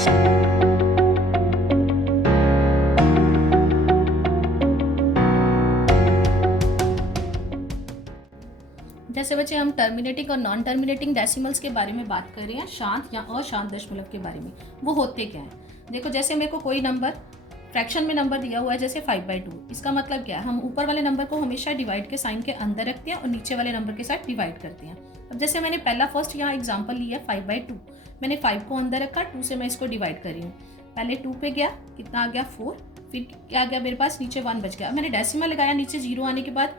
जैसे बच्चे हम टर्मिनेटिंग और नॉन टर्मिनेटिंग डेसिमल्स के बारे में बात कर रहे हैं, शांत या अशांत दशमलव के बारे में। वो होते क्या हैं? देखो, जैसे मेरे को कोई नंबर फ्रैक्शन में नंबर दिया हुआ है, जैसे 5/2। इसका मतलब क्या है? हम ऊपर वाले नंबर को हमेशा डिवाइड के साइन के अंदर रखते हैं और नीचे वाले नंबर के साथ डिवाइड करते हैं। अब जैसे मैंने फर्स्ट यहाँ एग्जाम्पल लिया है 5/2। मैंने 5 को अंदर रखा, 2 से मैं इसको डिवाइड कर रही हूँ। पहले 2 पे गया, कितना आ गया 4, फिर क्या आ गया मेरे पास, नीचे 1 बच गया। मैंने डेसिमल लगाया, नीचे 0 आने के बाद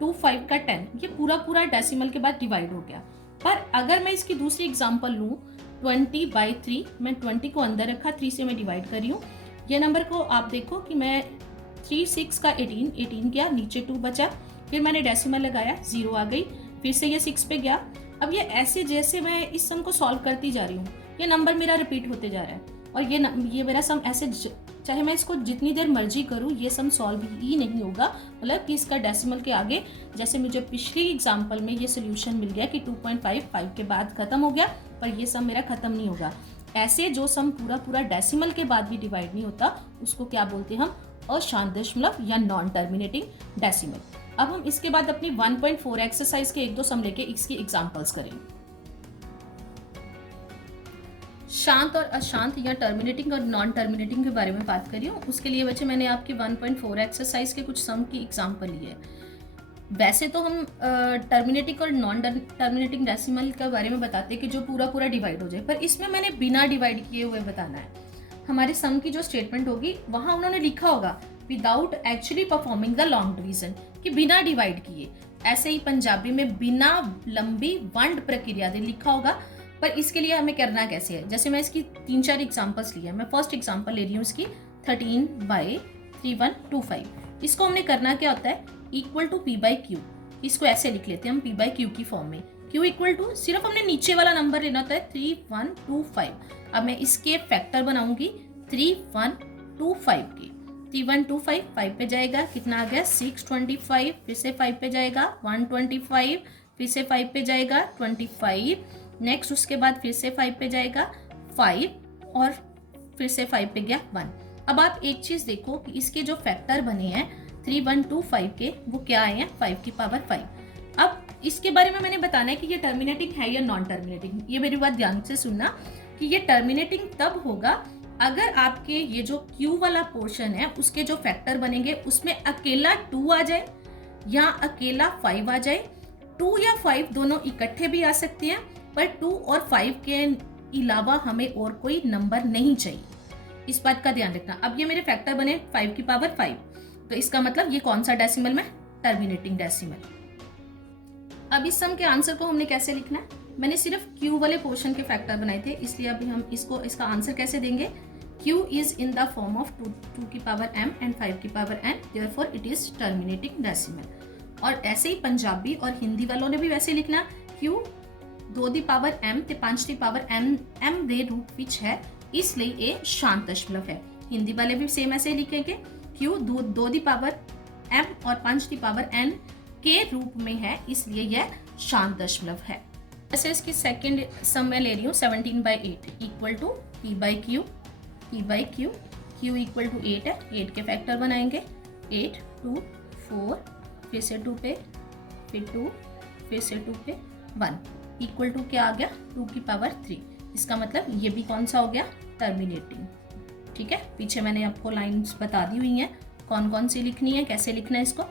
2 5 का 10, ये पूरा डेसिमल के बाद डिवाइड हो गया। पर अगर मैं इसकी दूसरी एग्जांपल लूँ 20/3, मैं 20 को अंदर रखा, 3 से मैं डिवाइड कर रही हूँ। ये नंबर को आप देखो कि मैं 3 6 का 18 गया, नीचे 2 बचा, फिर मैंने डेसिमल लगाया, 0 आ गई, फिर से ये 6 पे गया। अब ये ऐसे जैसे मैं इस सम को सॉल्व करती जा रही हूँ, ये नंबर मेरा रिपीट होते जा रहा है और ये मेरा सम ऐसे चाहे मैं इसको जितनी देर मर्जी करूँ, ये सम सॉल्व ही नहीं होगा। मतलब कि इसका डेसिमल के आगे, जैसे मुझे पिछली एग्जांपल में ये सोल्यूशन मिल गया कि 2.5 के बाद खत्म हो गया, पर ये सम मेरा खत्म नहीं होगा। ऐसे जो सम पूरा डेसिमल के बाद भी डिवाइड नहीं होता, उसको क्या बोलते हैं हम? अशांत दशमलव या नॉन टर्मिनेटिंग डेसिमल। अब हम इसके बाद अपनी 1.4 एक्सरसाइज के 1-2 सम लेके इसकी एग्जाम्पल्स करेंगे। शांत और अशांत या टर्मिनेटिंग और नॉन टर्मिनेटिंग के बारे में बात करी हूँ। उसके लिए बच्चे मैंने आपकी 1.4 एक्सरसाइज के कुछ सम की एग्जाम्पल ली है। वैसे तो हम टर्मिनेटिंग और नॉन टर्मिनेटिंग डेसिमल के बारे में बताते हैं कि जो पूरा डिवाइड हो जाए, पर इसमें मैंने बिना डिवाइड किए हुए बताना है। हमारे सम की जो स्टेटमेंट होगी वहाँ उन्होंने लिखा होगा without actually performing the long division, कि बिना डिवाइड किए। ऐसे ही पंजाबी में बिना लंबी वंड प्रक्रिया दे लिखा होगा। पर इसके लिए हमें करना कैसे है? जैसे मैं इसकी 3-4 एग्जांपल्स ली है। मैं फर्स्ट एग्जांपल ले रही हूँ इसकी 13/3125। इसको हमने करना क्या होता है? Equal to p/q। इसको ऐसे लिख लेते हैं हम p/q की फॉर्म में। q इक्वल टू, सिर्फ हमने नीचे वाला नंबर लेना होता है 3125। अब मैं इसके फैक्टर बनाऊंगी 3125 के। 3125 5 पे जाएगा, कितना आ गया 625, फिर से 5 पे जाएगा 125, फिर से 5 पे जाएगा 25, नेक्स्ट उसके बाद फिर से 5 पे जाएगा 5 और फिर से 5 पे गया 1। अब आप एक चीज देखो कि इसके जो फैक्टर बने हैं 3125 के, वो क्या आए हैं 5 की पावर 5। अब इसके बारे में मैंने बताना है कि ये टर्मिनेटिंग है या नॉन टर्मिनेटिंग। ये मेरी बात ध्यान से सुनना कि ये टर्मिनेटिंग तब होगा अगर आपके ये जो Q वाला पोर्शन है उसके जो फैक्टर बनेंगे उसमें अकेला 2 आ जाए या अकेला 5 आ जाए। 2 या 5 दोनों इकट्ठे भी आ सकते हैं, पर 2 और 5 के अलावा हमें और कोई नंबर नहीं चाहिए। इस बात का ध्यान रखना। अब ये मेरे फैक्टर बने 5 की पावर 5, तो इसका मतलब ये कौन सा डेसिमल में? Terminating decimal. अब इस सम के आंसर को हमने कैसे लिखना है? मैंने सिर्फ Q वाले पोर्शन के फैक्टर बनाए थे, इसलिए अभी हम इसका आंसर कैसे देंगे? Q is in the form of 2 की पावर m and 5 की power n, therefore it is terminating decimal। और ऐसे ही पंजाबी और हिंदी वालों ने भी वैसे लिखना, Q 2 ਦੀ ਪਾਵਰ m ਤੇ 5 ਦੀ ਪਾਵਰ m ਦੇ रूप ਵਿੱਚ है, इसलिए ये शांत दशमलव है। हिंदी वाले भी सेम ऐसे लिखेंगे, Q 2 ਦੀ पावर m और 5 ਦੀ पावर n के रूप में है, इसलिए यह शांत दशमलव है। जैसे इसकी सेकंड सम में ले रही हूँ 17/8 equal to p/q। q equal to 8 है, 8 के फैक्टर बनाएंगे 8 2 4, फिर से 2 पे, फिर 2, फिर से 2 पे 1 इक्वल टू क्या आ गया 2 की पावर 3। इसका मतलब ये भी कौन सा हो गया? टर्मिनेटिंग। ठीक है, पीछे मैंने आपको लाइंस बता दी हुई हैं कौन कौन सी लिखनी है, कैसे लिखना है इसको।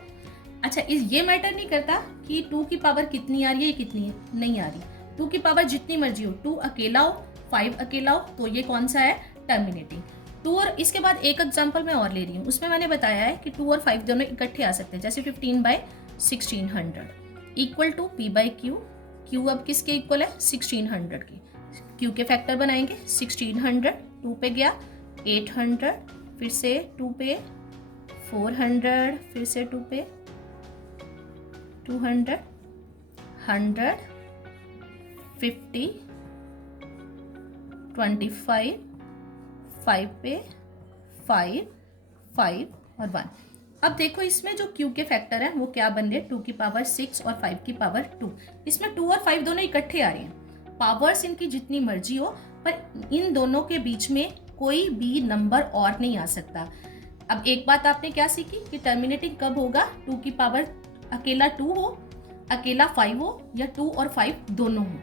अच्छा, ये मैटर नहीं करता कि 2 की पावर कितनी आ रही है, कितनी है नहीं आ रही। 2 की पावर जितनी मर्जी हो, 2 अकेला हो 5 अकेला हो, तो ये कौन सा है? टर्मिनेटिंग। 2 और इसके बाद एक एग्जाम्पल मैं और ले रही हूँ, उसमें मैंने बताया है कि 2 और 5 दोनों इकट्ठे आ सकते हैं। जैसे 15/1600 इक्वल टू p/q। Q अब किसके इक्वल है? 1600 की। Q के फैक्टर बनाएंगे 1600, 2 पे गया 800, फिर से 2 पे 400, फिर से 2 पे 200, 100, 50, 25, 5 पे 5, 5 और 1। अब देखो इसमें जो Q के फैक्टर है वो क्या बन रहे हैं? 2 की पावर 6 और 5 की पावर 2। इसमें 2 और 5 दोनों इकट्ठे आ रहे हैं। पावर्स इनकी जितनी मर्जी हो, पर इन दोनों के बीच में कोई भी नंबर और नहीं आ सकता। अब एक बात आपने क्या सीखी कि टर्मिनेटिंग कब होगा, 2 की पावर अकेला 2 हो, अकेला 5 हो, या 2 और 5 दोनों हो।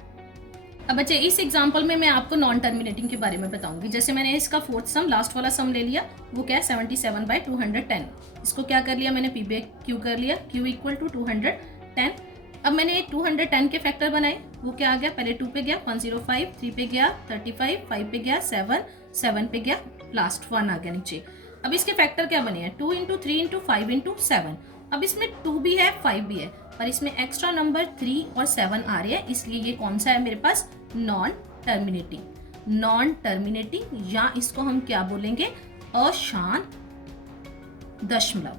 अब बच्चे इस एग्जांपल में मैं आपको नॉन टर्मिनेटिंग के बारे में बताऊंगी। जैसे मैंने इसका फोर्थ सम, लास्ट वाला सम ले लिया, वो क्या है 77/210। इसको क्या कर लिया मैंने, पी बाई क्यू कर लिया, क्यू इक्वल टू 210। अब मैंने 210 के फैक्टर बनाए, वो क्या आ गया, पहले 2 पे गया 105, 3 पे गया 35, 5 पे गया 7, 7 पे गया, लास्ट 1 आ गया नीचे। अब इसके फैक्टर क्या बने हैं, 2 इंटू 3 इंटू 5 इंटू 7। अब इसमें 2 भी है 5 भी है, पर इसमें एक्स्ट्रा नंबर 3 और 7 आ रहे हैं, इसलिए ये कौन सा है मेरे पास, नॉन टर्मिनेटिंग। नॉन टर्मिनेटिंग, या इसको हम क्या बोलेंगे, अशांत दशमलव।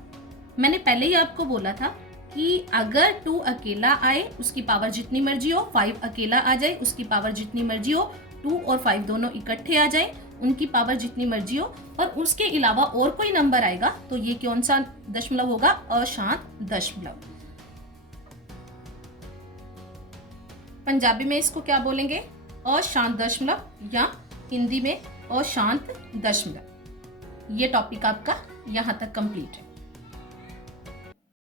मैंने पहले ही आपको बोला था कि अगर 2 अकेला आए उसकी पावर जितनी मर्जी हो, 5 अकेला आ जाए उसकी पावर जितनी मर्जी हो, 2 और 5 दोनों इकट्ठे आ जाए उनकी पावर जितनी मर्जी हो, और उसके अलावा और कोई नंबर आएगा तो ये कौन सा दशमलव होगा, अशांत दशमलव। पंजाबी में इसको क्या बोलेंगे, अशांत दशमलव, या हिंदी में अशांत दशमलव। ये टॉपिक आपका यहाँ तक कंप्लीट है।